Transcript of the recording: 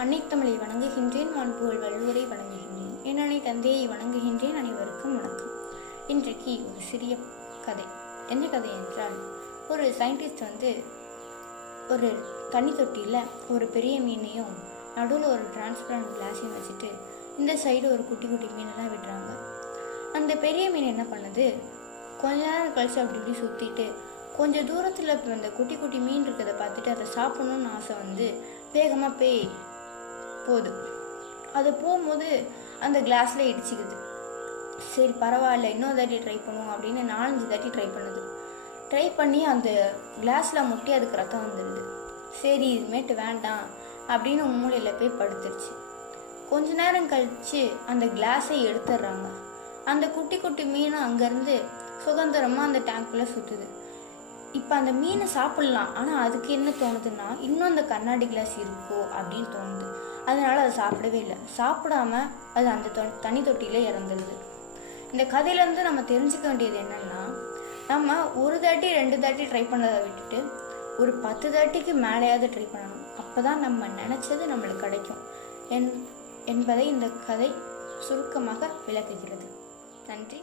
அன்னை தமிழை வணங்குகின்றேன், மாண்புகள் வள்ளுவரை வணங்குகின்றேன், என் அன்னை தந்தையை வணங்குகின்றேன். அனைவருக்கும் வணக்கம். இன்றைக்கு ஒரு சிறிய கதை. என்ன கதை என்றால், ஒரு சயின்டிஸ்ட் ஒரு தண்ணி தொட்டியில் ஒரு பெரிய மீனையும் நடுவில் ஒரு டிரான்ஸ்பரண்ட் கிளாஸையும் வச்சுட்டு இந்த சைடு ஒரு குட்டி குட்டி மீனெல்லாம் விடுறாங்க. அந்த பெரிய மீன் என்ன பண்ணுது, கொஞ்ச நேரம் கழிச்சு அப்படி இப்படி சுற்றிட்டு கொஞ்சம் தூரத்தில் அந்த குட்டி குட்டி மீன் இருக்கிறத பார்த்துட்டு அதை சாப்பிடணும்னு ஆசை வேகமாக போகுது. அது போகும்போது அந்த கிளாஸில் இடிச்சிக்குது. சரி பரவாயில்ல, இன்னொரு தாட்டி ட்ரை பண்ணுவோம் அப்படின்னு 4-5 தாட்டி ட்ரை பண்ணுது. ட்ரை பண்ணி அந்த கிளாஸில் முட்டி அதுக்கு ரத்தம் வந்துடுது. சரி இதுமேட்டு வேண்டாம் அப்படின்னு மூளையில் போய் படுத்துருச்சு. கொஞ்ச நேரம் கழித்து அந்த கிளாஸை எடுத்துடுறாங்க. அந்த குட்டி குட்டி மீனும் அங்கேருந்து சுதந்திரமாக அந்த டேங்க்குள்ளே சுற்றுது. இப்போ அந்த மீனை சாப்பிட்லாம், ஆனால் அதுக்கு என்ன தோணுதுன்னா, இன்னும் அந்த கண்ணாடி கிளாஸ் இருக்கோ அப்படின்னு தோணுது. அதனால் அதை சாப்பிடவே இல்லை. சாப்பிடாம அது அந்த தனி தொட்டியிலே இறந்துடுது. இந்த கதையிலேருந்து நம்ம தெரிஞ்சுக்க வேண்டியது என்னென்னா, நம்ம 1 தாட்டி 2 தாட்டி ட்ரை பண்ணதை விட்டுட்டு ஒரு 10 தாட்டிக்கு மேலேயாவது ட்ரை பண்ணணும். அப்போ தான் நம்ம நினச்சது நம்மளுக்கு கிடைக்கும் என்பதை இந்த கதை சுருக்கமாக விளக்குகிறது. நன்றி.